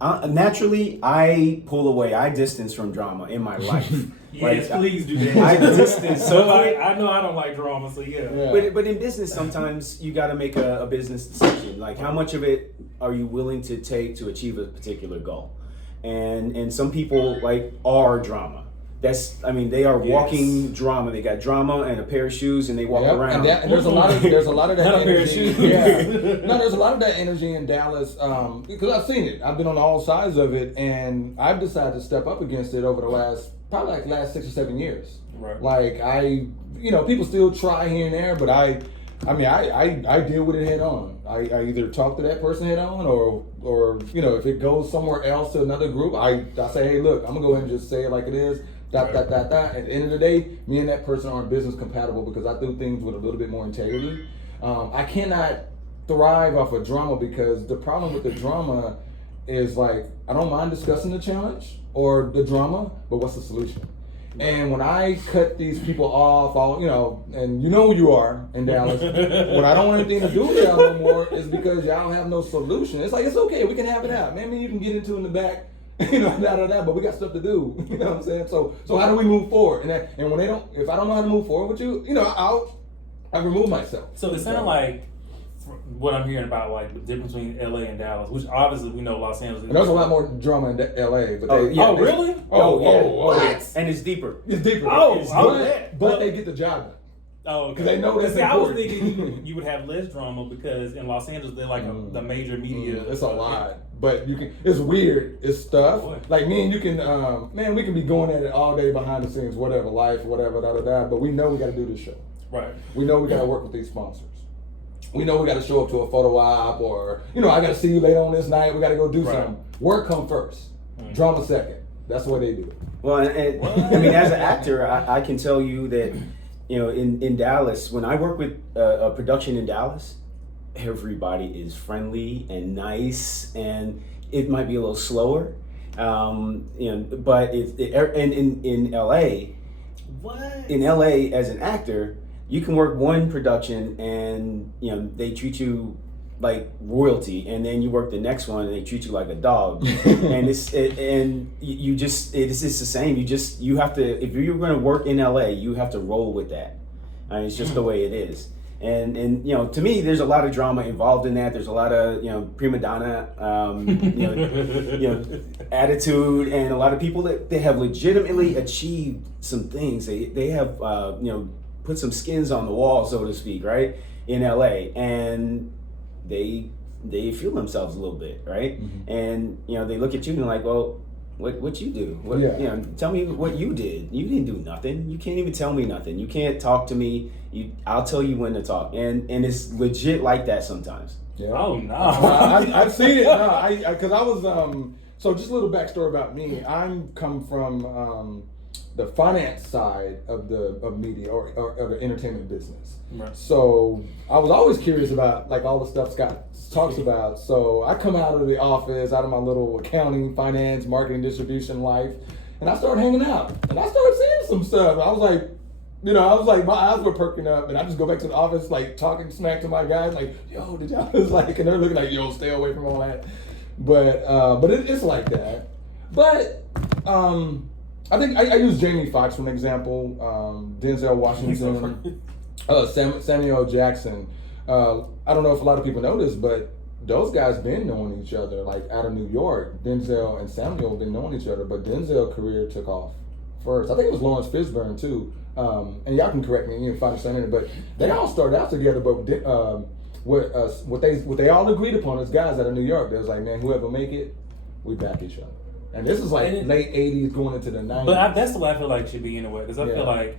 Naturally, I pull away. I distance from drama in my life. Yes, please do that. I distance. So I know I don't like drama, so yeah. But in business, sometimes you got to make a business decision. Like, how much of it are you willing to take to achieve a particular goal? And some people are drama. They are walking drama. They got drama and a pair of shoes, and they walk around. And there's a lot of that Not a pair of energy. shoes. Yeah. No, there's a lot of that energy in Dallas because I've seen it. I've been on all sides of it, and I've decided to step up against it over the last 6 or 7 years. Right. Like people still try here and there, but I deal with it head on. I either talk to that person head on, or if it goes somewhere else to another group, I say, hey, look, I'm gonna go ahead and just say it like it is. At the end of the day, me and that person aren't business compatible because I do things with a little bit more integrity. I cannot thrive off of drama because the problem with the drama is I don't mind discussing the challenge or the drama, but what's the solution? And when I cut these people off, and you know who you are in Dallas, when I don't want anything to do with y'all no more is because y'all have no solution. It's it's okay, we can have it out. Maybe you can get into in the back. But we got stuff to do. You know what I'm saying? So how do we move forward? And when if I don't know how to move forward with you, I remove myself. So it sounds like what I'm hearing about the difference between LA and Dallas, which obviously we know Los Angeles. And there's a lot more drama in LA, but really? What? And it's deeper. It's deeper. But they get the job done. Oh, because they know that's I was important. thinking you would have less drama because in Los Angeles they're the major media. It's a lot, but you can. It's weird. It's stuff. What? Like me and you can, we can be going at it all day behind the scenes, whatever, life, whatever, But we know we got to do this show. Right. We know we got to work with these sponsors. We know we got to show up to a photo op, or I got to see you later on this night. We got to go do something. Work come first, drama second. That's the way they do it. Well, and as an actor, I can tell you that. In Dallas, when I work with a production in Dallas, everybody is friendly and nice, and it might be a little slower, but and in LA, in LA as an actor, you can work one production and they treat you like royalty, and then you work the next one and they treat you like a dog. And it's the same. You have to, if you're going to work in LA, you have to roll with that. I mean, it's just the way it is. And to me, there's a lot of drama involved in that. There's a lot of prima donna attitude, and a lot of people that they have legitimately achieved some things. They have put some skins on the wall, so to speak, right, in LA, and they feel themselves a little bit, right? Mm-hmm. And they look at you and they're like, well, what you do? Tell me what you did. You didn't do nothing. You can't even tell me nothing. You can't talk to me. I'll tell you when to talk. And it's legit like that sometimes. Yeah. Oh no. I've seen it. No, because I was so just a little backstory about me. I'm come from the finance side of media or the entertainment business. Right. So I was always curious about all the stuff Scott talks about. So I come out of the office, out of my little accounting, finance, marketing, distribution life, and I started hanging out. And I started seeing some stuff. I was like, my eyes were perking up, and I just go back to the office, talking smack to my guys, yo, did y'all? It's and they're looking like, yo, stay away from all that. But it's like that. But I think I use Jamie Foxx for an example, Denzel Washington, Samuel Jackson. I don't know if a lot of people know this, but those guys been knowing each other, out of New York. Denzel and Samuel been knowing each other, but Denzel's career took off first. I think it was Lawrence Fishburne too. And y'all can correct me if I'm saying it, but they all started out together. But what they all agreed upon as guys out of New York, they was like, man, whoever make it, we back each other. And this is late 80s going into the 90s. But that's the way I feel like it should be anyway. Because I feel like,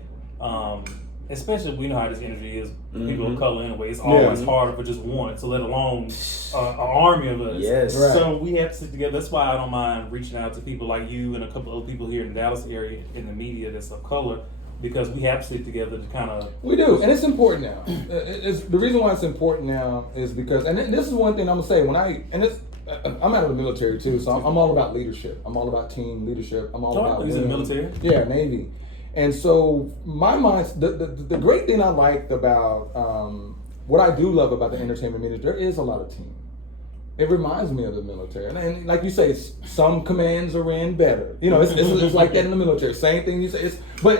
especially we know how this industry is, people of color anyway, it's always harder for just one, so let alone an army of us. Yes. Right. So we have to sit together. That's why I don't mind reaching out to people like you and a couple other people here in the Dallas area in the media that's of color, because we have to sit together to kind of... We do, and it's important now. The reason why it's important now is because, and this is one thing I'm going to say, I'm out of the military too, so I'm all about leadership. I'm all about team leadership. I'm all about He's in the military? Yeah, Navy. And so my mind, the great thing I liked about, what I do love about the entertainment industry, there is a lot of team. It reminds me of the military, and like you say, some commands are in better. You know, it's like that in the military. Same thing you say. But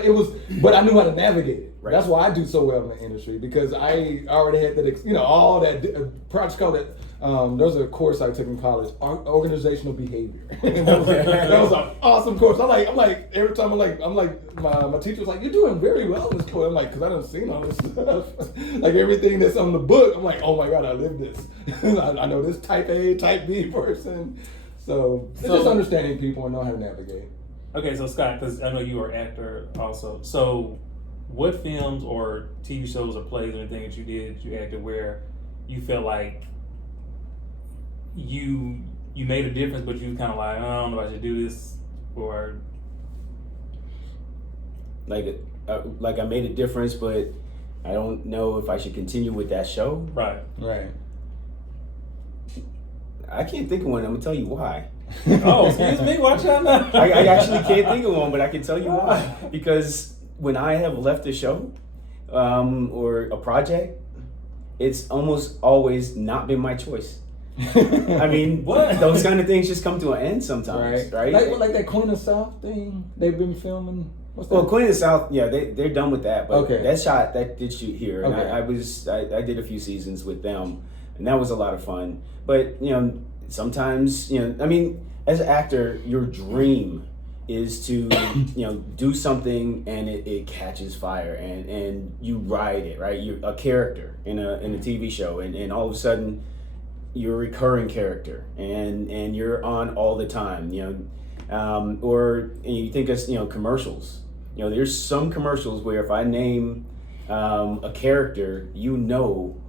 I knew how to navigate it. Right. That's why I do so well in the industry, because I already had that. You know, all that projects called it. There's a course I took in college, organizational behavior. that was an awesome course. I'm like every time I'm like my teacher was like, "You're doing very well in this course." I'm like, because I done seen all this stuff, like everything that's on the book. I'm like, oh my God, I live this. I know this type A, type B person. So it's just understanding people and know how to navigate. Okay, so Scott, because I know you are an actor also. So what films or TV shows or plays or anything that you acted where you felt like you made a difference, but you kind of like, I don't know if I should do this, or like I made a difference, but I don't know if I should continue with that show. Right. I can't think of one. I'm gonna tell you why. Oh, excuse me. Watch out now. I actually can't think of one, but I can tell you why. Because when I have left a show or a project, it's almost always not been my choice. I mean, what? Those kind of things just come to an end sometimes, right? Like that Queen of South thing they've been filming. What's that? Well, Queen of the South, yeah, they're done with that. But okay. that did shoot here, and okay. I did a few seasons with them, and that was a lot of fun. But sometimes I mean, as an actor, your dream is to do something and it catches fire and you ride it, right? You're a character in a TV show, and all of a sudden you're a recurring character and you're on all the time, or you think of commercials. There's some commercials where if I name a character,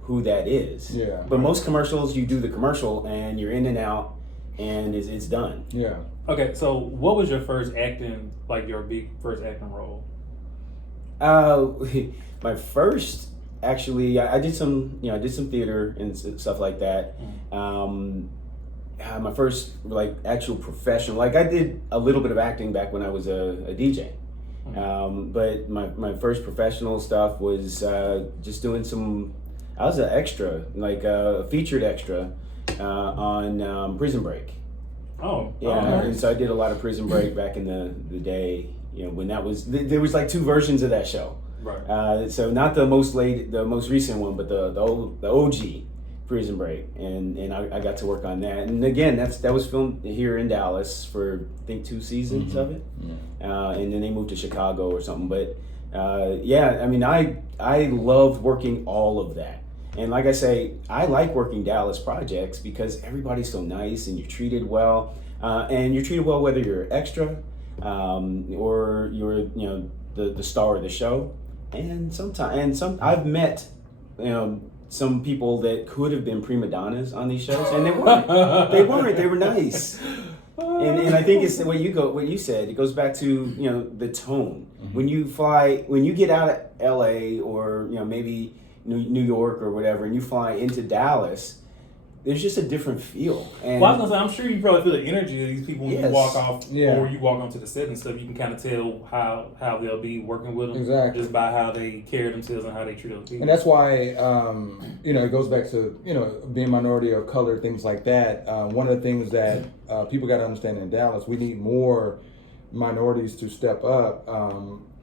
who that is. Yeah. But most commercials, you do the commercial and you're in and out and it's done. Yeah. Okay, so what was your first acting, like your big first acting role? My first, actually, I did some theater and stuff like that. My first actual professional, I did a little bit of acting back when I was a DJ. But my first professional stuff was just doing I was an extra, a featured extra on Prison Break. Oh, yeah, nice. And so I did a lot of Prison Break back in the day. When that was there was two versions of that show. Right. So not the most recent one, but the OG Prison Break, and I got to work on that. And again, that was filmed here in Dallas for I think 2 seasons of it, and then they moved to Chicago or something. But I mean, I loved working all of that. And like I say, I like working Dallas projects because everybody's so nice and you're treated well. And you're treated well whether you're extra or you're the star of the show. And I've met some people that could have been prima donnas on these shows, and they weren't. They were nice. And I think it's what you said. It goes back to the tone. When you get out of LA or maybe New York or whatever, and you fly into Dallas, there's just a different feel. And I was gonna say, I'm sure you probably feel the energy of these people when you walk off Yeah. or you walk onto the set and stuff. You can kind of tell how they'll be working with them, Exactly. just by how they carry themselves and how they treat other people. And that's why, it goes back to, being minority of color, things like that. One of the things that people got to understand in Dallas, we need more minorities to step up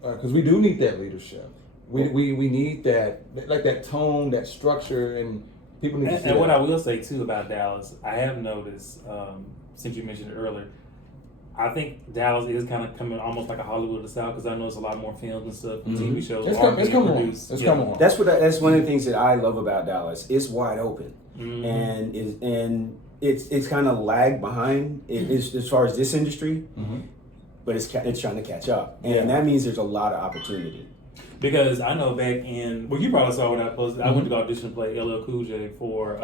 because we do need that leadership. We need that tone, that structure, and people need to see And what that. I will say too about Dallas, I have noticed, since you mentioned it earlier, I think Dallas is kind of coming almost like a Hollywood of the South, because I know it's a lot more films and stuff, and TV shows It's are coming being on. produced. It's coming on. That's one of the things that I love about Dallas. It's wide open, and it's kind of lagged behind as far as this industry, but it's trying to catch up, and that means there's a lot of opportunity. Because I know back in, well, you probably saw what I posted. I went to go audition to play LL Cool J for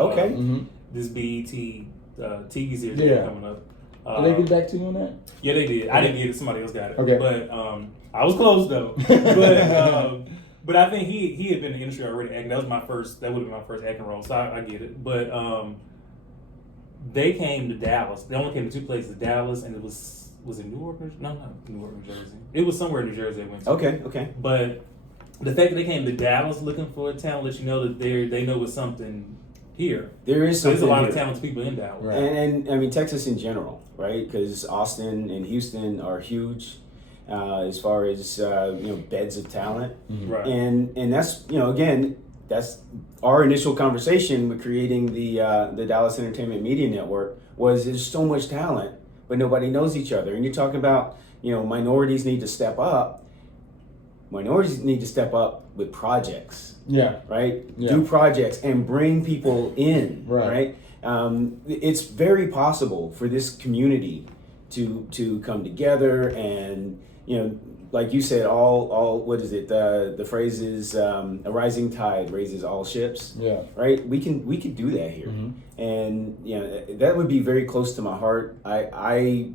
this BET TV series coming up. Did they get back to you on that? Yeah, they did. I didn't get it. Somebody else got it. Okay. But I was close though. But I think he had been in the industry already acting. That would have been my first acting role. So I get it. But they came to Dallas. They only came to 2 places, Dallas, and it was it Newark? No, not Newark, New Jersey. It was somewhere in New Jersey they went to. Okay. But the fact that they came to Dallas looking for a talent lets you know that they know it's something here. There is So something there's a lot here. of talented people in Dallas. Right. And I mean Texas in general, right? Because Austin and Houston are huge as far as beds of talent, Right. and that's again that's our initial conversation with creating the Dallas Entertainment Media Network was there's so much talent, but nobody knows each other. And you're talking about minorities need to step up. Minorities need to step up with projects. Yeah. Right? Yeah. Do projects and bring people in, Right. It's very possible for this community to come together and, like you said, all what is it? The phrase is a rising tide raises all ships. Yeah. Right? We could do that here. Mm-hmm. And that would be very close to my heart. I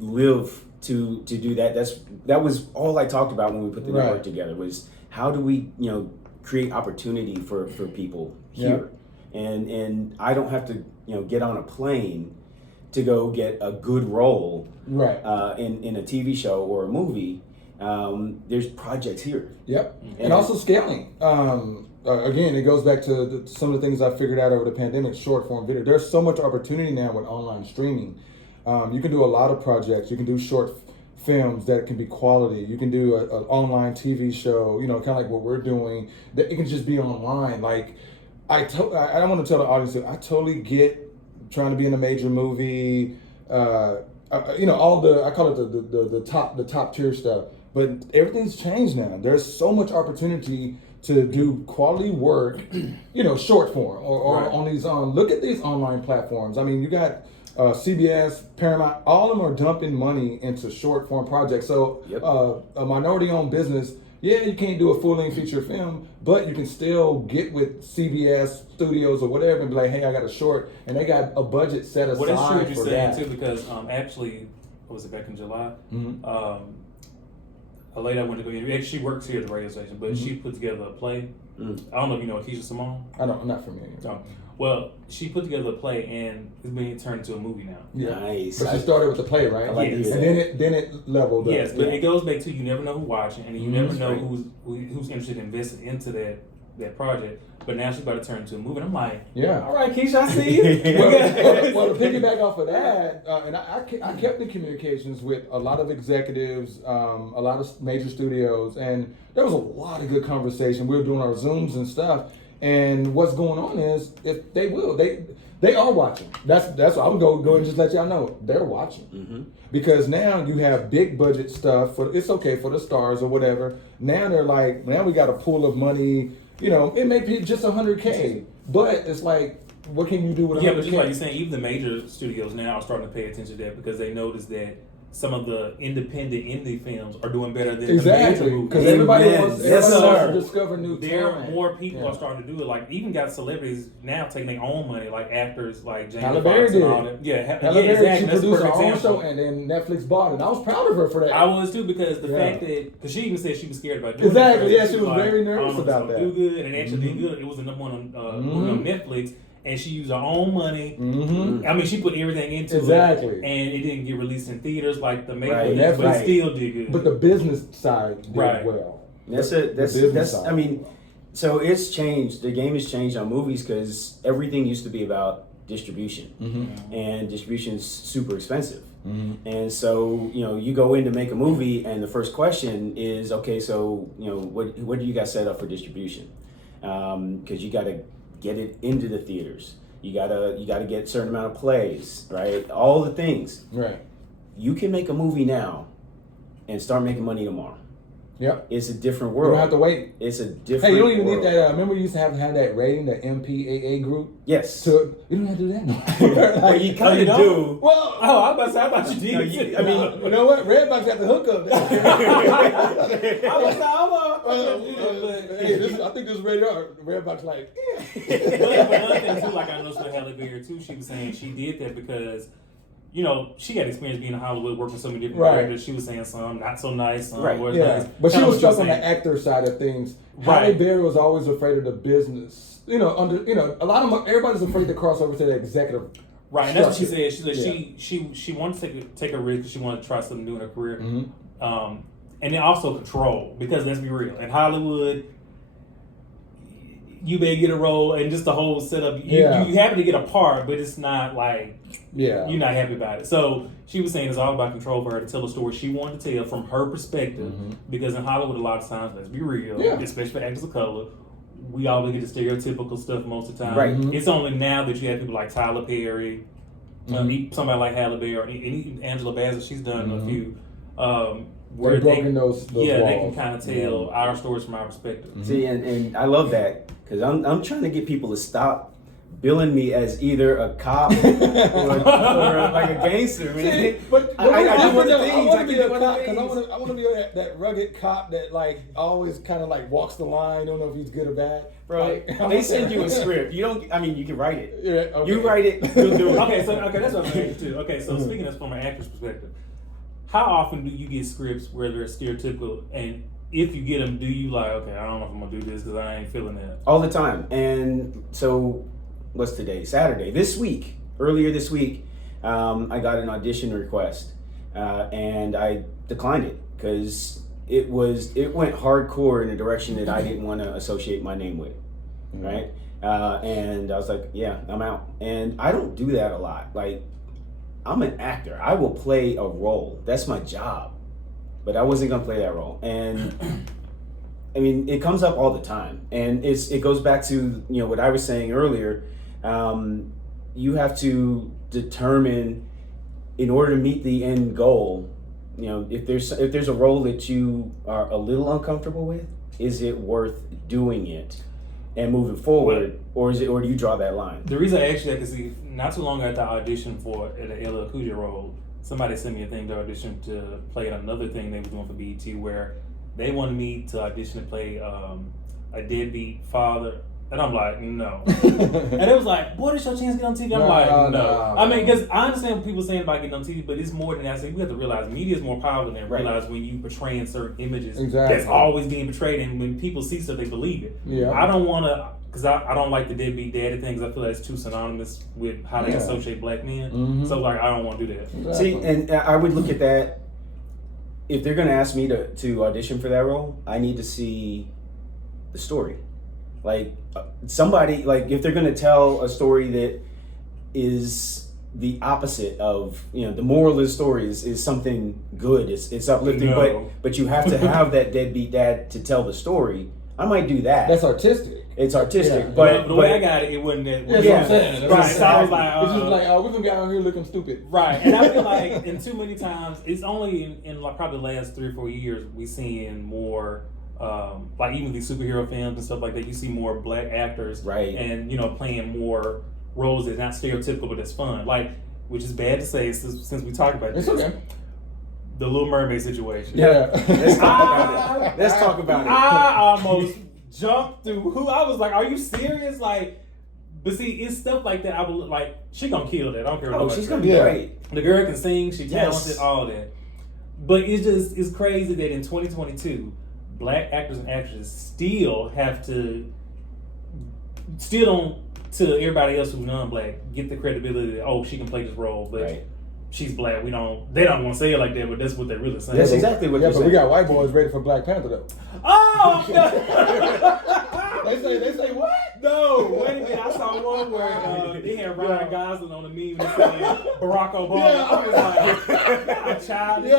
live to do that. That was all I talked about when we put the Right. network together was how do we create opportunity for people here, and I don't have to get on a plane to go get a good role Right. in a TV show or a movie. There's projects here. Yep. And also scaling. Again, it goes back to some of the things I figured out over the pandemic, short form video. There's so much opportunity now with online streaming. You can do a lot of projects. You can do short films that can be quality. You can do an online TV show, kind of like what we're doing. That it can just be online. Like I don't want to tell the audience that I totally get trying to be in a major movie. All the I call it the top tier stuff. But everything's changed now. There's so much opportunity to do quality work, short form or Right. on these look at these online platforms. I mean, you got CBS, Paramount, all of them are dumping money into short form projects. So Yep. A minority owned business, you can't do a full length feature film, but you can still get with CBS studios or whatever and be like, hey, I got a short, and they got a budget set aside Well, that's true what for you're saying that. too, because actually, what was it back in July? Mhm. A lady I went to go interview, she works here at the radio station, but she put together a play. I don't know if you know Keisha Simone. I'm not familiar. Oh. Well, she put together a play and it's being turned into a movie now. Yeah. Nice. But she started with the play, right? I like to Yes. hear And that. then it leveled up. Yes, but Yeah. it goes back to you never know who's watching, and you Mhm. never know Right. who's interested in investing into that project. But now she's about to turn into a movie, and I'm like, Yeah. all right, Keisha, I see you. Well, to piggyback off of that, and I kept in communications with a lot of executives, a lot of major studios, and there was a lot of good conversation. We were doing our Zooms and stuff, and what's going on is if they are watching. That's what I'm going to go and just let y'all know they're watching because now you have big budget stuff it's okay for the stars or whatever. Now they're like, now we got a pool of money. It may be just $100K, but it's like, what can you do with $100K? Yeah, but just like you're saying, even the major studios now are starting to pay attention to that because they notice that some of the independent indie films are doing better than the Exactly, major movies. because everybody Amen. wants Yes, sir. to discover new There talent. more people Yeah. are starting to do it. Like even got celebrities now taking their own money, like actors like Jamie Halle Foxx Berry and did all it. that. Yeah, Halle Berry, exactly. she That's a produced her perfect own example. show, and then Netflix bought it. And I was proud of her for that. I was too because the Yeah. fact that because she even said she was scared about doing Exactly, it. yeah, she was like, very I don't nervous know if about it's that. gonna do good, and it actually did good. It was the number one movie on Netflix, and she used her own money. I mean, she put everything into Exactly. it, and it didn't get released in theaters like the major Right. movies, but Right. it still did good. But the business side did Right. well. That's business side. I mean, so it's changed. The game has changed on movies because everything used to be about distribution, and distribution is super expensive. And so you go in to make a movie, and the first question is, okay, so what do you got set up for distribution? Because you got to get it into the theaters. You gotta get a certain amount of plays, right? All the things. Right. You can make a movie now, and start making money tomorrow. Yep. It's a different You world. don't have to wait. It's a different. Hey, you don't even world. need that. Remember, we used to have that rating, the MPAA group. Yes. You don't have to do that no. Well, you kind you of don't? do. Well, Oh, I was about to say, I thought you No, did. I mean, you know what? Redbox got the hookup. I was I think this radar Redbox like. But another thing too, like I know with Halle Berry too, she was saying she did that because, she had experience being in Hollywood, working with so many different Right. characters. She was saying some not so nice, some Right. was Yeah, nice. but she Kinda was what stuck on the saying. actor side of things. Right. Halle Berry was always afraid of the business. A lot of everybody's afraid to cross over to the executive. Right, and that's what she structure. said. She wanted to take a risk because she wanted to try something new in her career, and then also control because let's be real, in Hollywood, you may get a role and just the whole setup. You happy to get a part, but it's not like you're not happy about it. So she was saying it's all about control for her to tell a story she wanted to tell from her perspective. Because in Hollywood, a lot of times, let's be real, especially for actors of color, we always get the stereotypical stuff most of the time. Right. It's only now that you have people like Tyler Perry, somebody like LaByron, and even Angela Bassett. She's done a few. Where they walls. They can kind of tell our stories from our perspective. See, and I love that because I'm trying to get people to stop billing me as either a cop or like a gangster. Man. See, but I want to be a cop because I want to be that rugged cop that like always kind of like walks the line. Don't know if he's good or bad. Bro, they send you a script. You don't. I mean, you can write it. Yeah, okay. You write it. You'll do it. Okay, that's what I'm saying too. Okay, so speaking of from an actor's perspective, how often do you get scripts where they're stereotypical, and if you get them, do you like, okay, I don't know if I'm gonna do this because I ain't feeling that? All the time. And so, what's today? Saturday. Earlier this week, I got an audition request, and I declined it because it went hardcore in a direction that I didn't want to associate my name with, right? And I was like, yeah, I'm out. And I don't do that a lot. Like, I'm an actor. I will play a role. That's my job. But I wasn't gonna play that role. And I mean, it comes up all the time. And it goes back to, what I was saying earlier. You have to determine, in order to meet the end goal, if there's a role that you are a little uncomfortable with, is it worth doing it and moving forward, or do you draw that line? The reason I asked you that is not too long after I auditioned for the LL Cool J role, somebody sent me a thing to audition to play another thing they were doing for BET, where they wanted me to audition to play a deadbeat father. And I'm like, no. And it was like, boy, this your chance to get on TV? I'm like, no. I mean, because I understand what people saying about getting on TV, but it's more than that. So we have to realize media is more powerful than realize when you portraying certain images that's always being portrayed, and when people see stuff, they believe it. Yeah. I don't want to, because I don't like the deadbeat daddy things. I feel that's too synonymous with how they associate black men. So like, I don't want to do that. Exactly. See, and I would look at that, if they're going to ask me to audition for that role, I need to see the story. Like, somebody, like, if they're going to tell a story that is the opposite of, the moral of the story is something good, it's uplifting, but you have to have that deadbeat dad to tell the story, I might do that. That's artistic. It's artistic, Yeah. But the way I got it wasn't that. That's what I'm saying. Right, so I was like, it's just like, we're gonna get out here looking stupid. Right, and I feel like in too many times, it's only in like probably the last 3 or 4 years we seeing more, like even these superhero films and stuff like that. You see more black actors, right, and playing more roles that's not stereotypical, but that's fun. Like, which is bad to say since we talked about this. It's okay. The Little Mermaid situation. Yeah, let's talk about it. I almost jumped through who I was like, are you serious? Like, but see, it's stuff like that. I would like, she gonna kill that. I don't care. Oh, she's gonna be great. The girl can sing. She talented. All that. But it's crazy that in 2022, black actors and actresses still don't, to everybody else who's non-black, get the credibility that she can play this role, but she's black. They don't want to say it like that, but that's what they're really saying. That's exactly what they're saying. But we got white boys ready for Black Panther though. Oh, They say what? No, wait a minute. I saw one where they had Ryan Gosling on the meme and said Barack Obama. Yeah. I was like, y'all childish.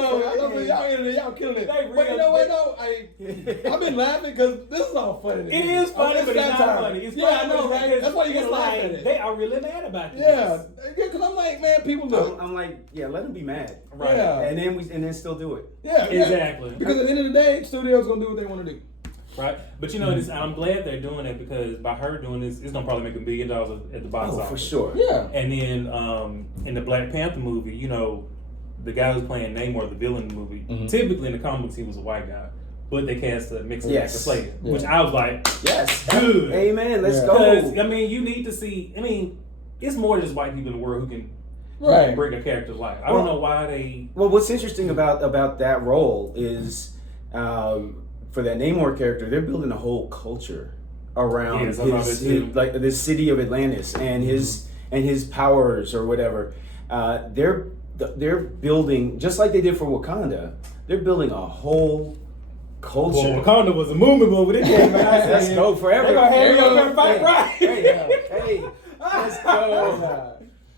Y'all killing it. But you know what though? I've been laughing because this is all funny. It is funny, but it's not funny. It's funny, I know, right? That's why you gotta laugh at it. They are really mad about this. Yeah, because I'm like, man, people look. I'm like, let them be mad. Right. Yeah. And then still do it. Yeah, exactly. Because at the end of the day, studios gonna do what they want to do. Right, but I'm glad they're doing it, because by her doing this, it's gonna probably make $1 billion at the box office. For sure. Yeah. And then in the Black Panther movie, the guy who's playing Namor, the villain in the movie, typically in the comics he was a white guy, but they cast a mixed actor to play it, which I was like, yes, good, amen, let's go. Because you need to see. It's more than just white people in the world who can bring a character to life. I don't know why they. Well, what's interesting about that role is, for that Namor character, they're building a whole culture around his like this city of Atlantis and his powers or whatever. They're building, just like they did for Wakanda. They're building a whole culture. Well, Wakanda was a movement over there. Yeah, man. Let's go forever. They're gonna have you up there and fight, Hey, right? hey, let's go.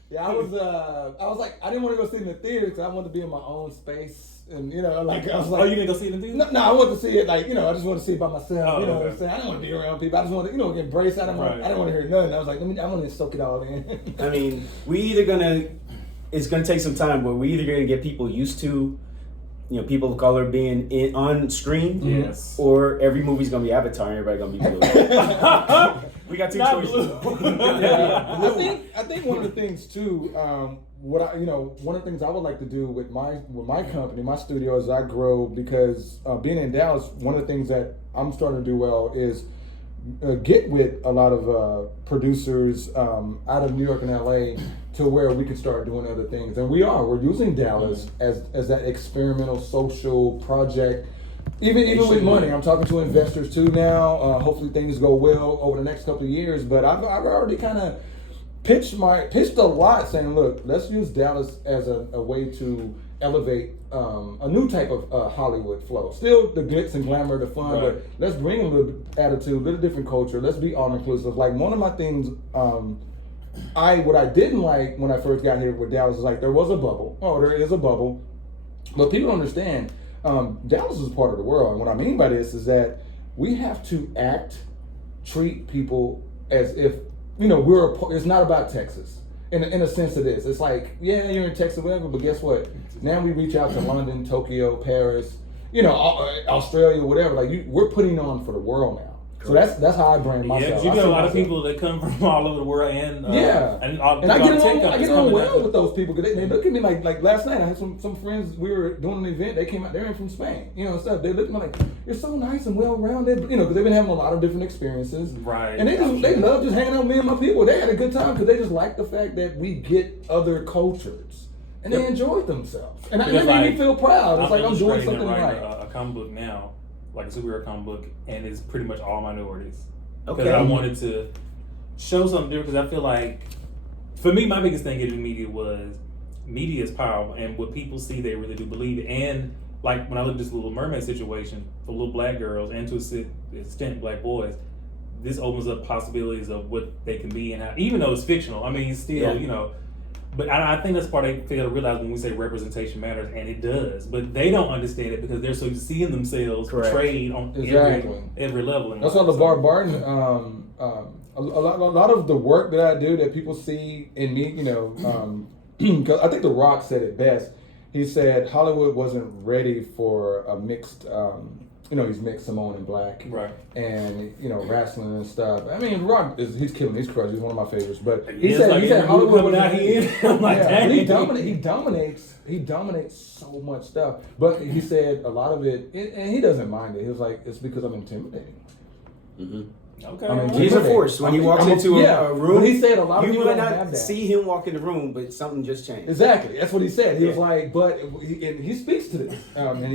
Yeah, I was like, I didn't want to go see it in the theater because I wanted to be in my own space, and like I was like, Oh, you didn't go see it in the theater? No, I wanted to see it I just want to see it by myself. Oh, you know what okay. I'm saying? I didn't want to be around people. I just want to, embrace. I didn't want to hear nothing. I was like, I want to soak it all in. I mean, it's gonna take some time, but we're either gonna get people used to, people of color being on screen, Yes. or every movie's gonna be Avatar and everybody gonna be blue. We got two Not choices. I think one of the things too, one of the things I would like to do with my company, my studio, as I grow, because being in Dallas, one of the things that I'm starting to do well is get with a lot of producers out of New York and LA to where we can start doing other things, and we're using Dallas as that experimental social project. Even with money, I'm talking to investors too now. Hopefully things go well over the next couple of years. But I've already kind of pitched a lot, saying, look, let's use Dallas as a way to elevate a new type of Hollywood flow. Still the glitz and glamour, the fun, Right. but let's bring a little attitude, a little different culture. Let's be all inclusive. Like one of my things, what I didn't like when I first got here with Dallas is like there was a bubble. Oh, there is a bubble, but people don't understand. Dallas is part of the world, and what I mean by this is that we have to treat people as if it's not about Texas. In a sense of this, it's like, yeah, you're in Texas, whatever, but guess what? Now we reach out to London, Tokyo, Paris, Australia, whatever. Like we're putting on for the world now. So that's how I brand myself. Yeah, 'cause you get a lot of people that come from all over the world, and and I get on well with those people because they look at me like last night. I had some friends. We were doing an event. They came out. They're in from Spain, and stuff. They looked at me like, you're so nice and well rounded, because they've been having a lot of different experiences, right? And they love just hanging out with me and my people. They had a good time because they just like the fact that we get other cultures and they enjoyed themselves, and it made me feel proud. It's like I'm doing something right. A comic book now, like a superhero comic book, and it's pretty much all minorities. Because Okay. I wanted to show something different. Because I feel like, for me, my biggest thing getting media was media is powerful, and what people see, they really do believe it. And like when I look at this Little Mermaid situation for little black girls and to an extent black boys, this opens up possibilities of what they can be, and how, even though it's fictional. I mean, still, But I think that's part they fail to realize when we say representation matters, and it does. But they don't understand it because they're so used to seeing themselves portrayed on every level. That's why LaByron, a lot of the work that I do that people see in me, because I think The Rock said it best. He said Hollywood wasn't ready for a mixed, he's mixed Samoan and black, right? And wrestling and stuff. I mean, Rock he's killing. He's crushing. He's one of my favorites. But he said Hollywood was out here. I'm like, he dominates. He dominates so much stuff. But he said a lot of it, and he doesn't mind it. He was like, it's because I'm intimidating. Mm-hmm. Okay, he's a force. When he walks into a room, but he said a lot of people might don't not have that. see him walk in the room, but something just changed. Exactly. That's what he said. He was like, he speaks to this, and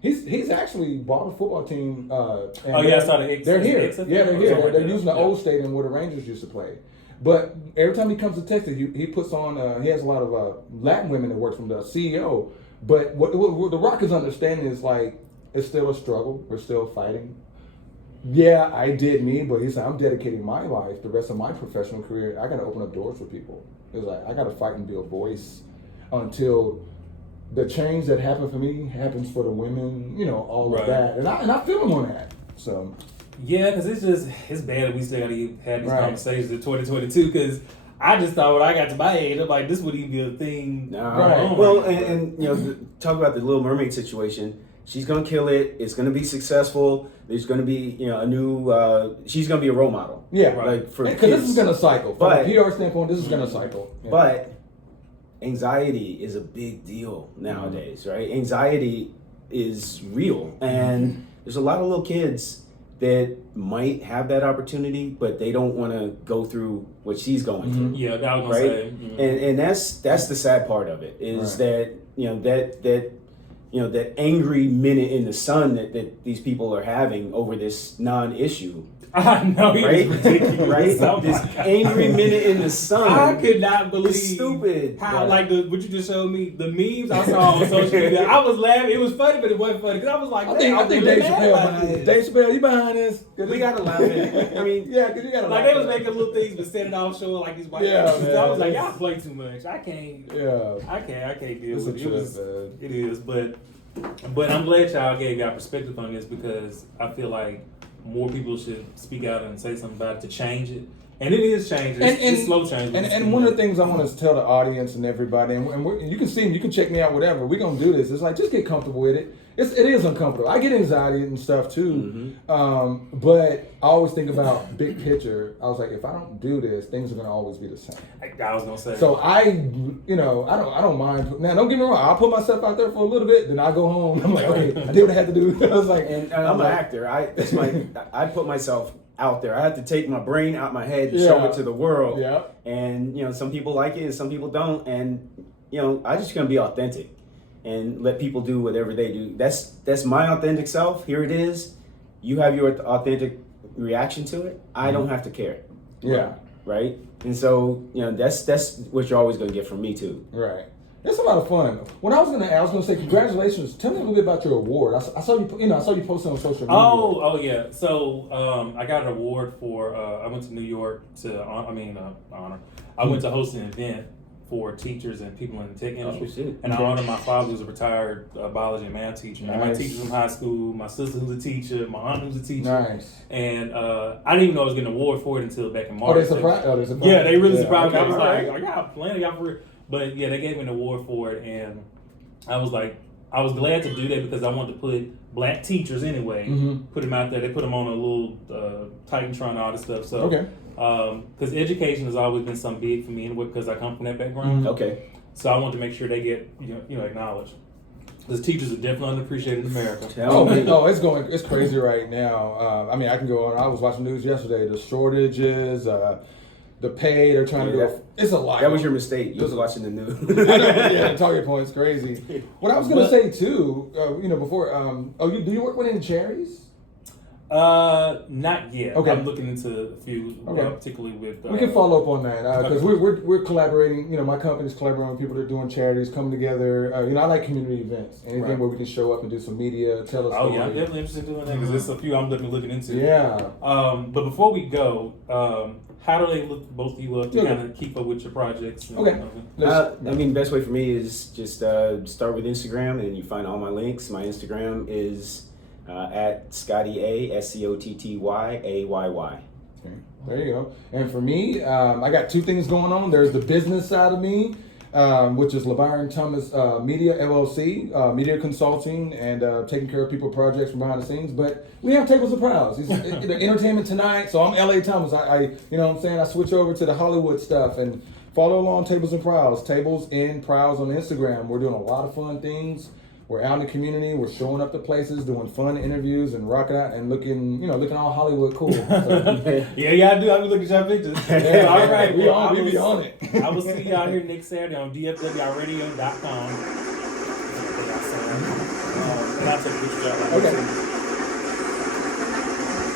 he's actually bought a football team. I saw the They're here. They're here. They're using the Yeah. old stadium where the Rangers used to play. But every time he comes to Texas, he puts on. He has a lot of Latin women that work from the CEO. But what the Rock is understanding is like it's still a struggle. We're still fighting. Yeah, I did me, but he said I'm dedicating my life, the rest of my professional career. I got to open up doors for people. It's like I got to fight and be a voice until the change that happened for me happens for the women, all of that, and I feel them on that. So yeah, because it's bad that we still gotta have these conversations in 2022. Because I just thought when I got to my age, I'm like, this wouldn't even be a thing. Well, and talk about the Little Mermaid situation. She's gonna kill it. It's gonna be successful. There's gonna be a new. She's gonna be a role model. Yeah, like for because this is gonna cycle. From a PR standpoint, this is gonna cycle. Yeah. But anxiety is a big deal nowadays, right? Anxiety is real, and there's a lot of little kids that might have that opportunity, but they don't want to go through what she's going through. Yeah, that was gonna say. And that's the sad part of it is that that angry minute in the sun that these people are having over this non-issue. I know he Right? was ridiculous. Right? Oh This my God. angry minute in the sun. I could not believe It's stupid. how Right. like what you just showed me, the memes I saw on social media. I was laughing. It was funny, but it wasn't funny because I was like, I think really Dave mad Chappelle about behind this. this. Dave Chappelle, you behind this? We gotta laugh at it. I mean, Yeah, because you gotta Like laugh they was at it. making little things, but set it off showing like these white Yeah, guys. man. I was like, y'all play too much. I can't Yeah. I can't deal It's with a it. trip, man. It is, but I'm glad y'all gave y'all perspective on this because I feel like more people should speak out and say something about it to change it. And it is changing. It's slow change. And one of the things I want to tell the audience and everybody, and you can see me, you can check me out, whatever. We're gonna do this. It's like just get comfortable with it. It is uncomfortable. I get anxiety and stuff too. But I always think about big picture. I was like, if I don't do this, things are gonna always be the same. I was gonna say. So I don't mind. Now, don't get me wrong. I'll put myself out there for a little bit, then I go home. I'm like, okay, I did what I had to do. I was like, and I'm an actor. I put myself out there. I have to take my brain out my head and show it to the world. Yeah. And some people like it and some people don't. And I just gonna be authentic and let people do whatever they do. That's my authentic self. Here it is. You have your authentic reaction to it. I don't have to care. Yeah. Right. And so that's what you're always gonna get from me too. Right. That's a lot of fun. What I was gonna say, congratulations. Tell me a little bit about your award. I saw you. I saw you posting on social media. Oh yeah. So I got an award for. I went to New York to honor. I went to host an event for teachers and people in the tech industry, and I honor my father, who's a retired biology and math teacher. Nice. My teachers from high school, my sister who's a teacher, my aunt who's a teacher. Nice. And I didn't even know I was getting an award for it until back in March. Oh, they surprised. Yeah, they really surprised me. Okay. I was like, y'all playing, y'all for real. But yeah, they gave me an award for it, and I was glad to do that because I wanted to put black teachers anyway, put them out there. They put them on a little Titantron and all this stuff. So, because education has always been something big for me anyway, because I come from that background. Okay. So I wanted to make sure they get acknowledged. Because teachers are definitely underappreciated in America. It's crazy right now. I can go on. I was watching news yesterday. The shortages, the pay they're trying to do. It's a lot. That was your mistake. You was watching the news. Yeah, the target point's crazy. What I was gonna say too, before, do you work with any charities? Not yet. Okay. I'm looking into a few, particularly with. We can follow up on that because we're collaborating. My company's collaborating with people that are doing charities, coming together. I like community events, anything where we can show up and do some media, tell us. Oh yeah, I'm definitely interested in doing that because there's a few I'm looking into. Yeah. But before we go, how do they look both of you up to kind of keep up with your projects? Best way for me is just start with Instagram, and you find all my links. My Instagram is at Scotty A, SCOTTYAYY. Okay, there you go. And for me, I got two things going on. There's the business side of me, which is LaByron Thomas Media LLC, media consulting and taking care of people projects from behind the scenes. But we have Tables and Prows. It's entertainment tonight. So I'm LA Thomas. I switch over to the Hollywood stuff and follow along Tables and Prows. Tables and Prows on Instagram. We're doing a lot of fun things. We're out in the community. We're showing up to places, doing fun interviews, and rocking out and looking all Hollywood cool. So. Yeah, y'all do. I be looking at y'all pictures. Yeah, all right, we be on it. I will see y'all here next Saturday on DFWRadio.com. And I'll take pictures of y'all. Okay.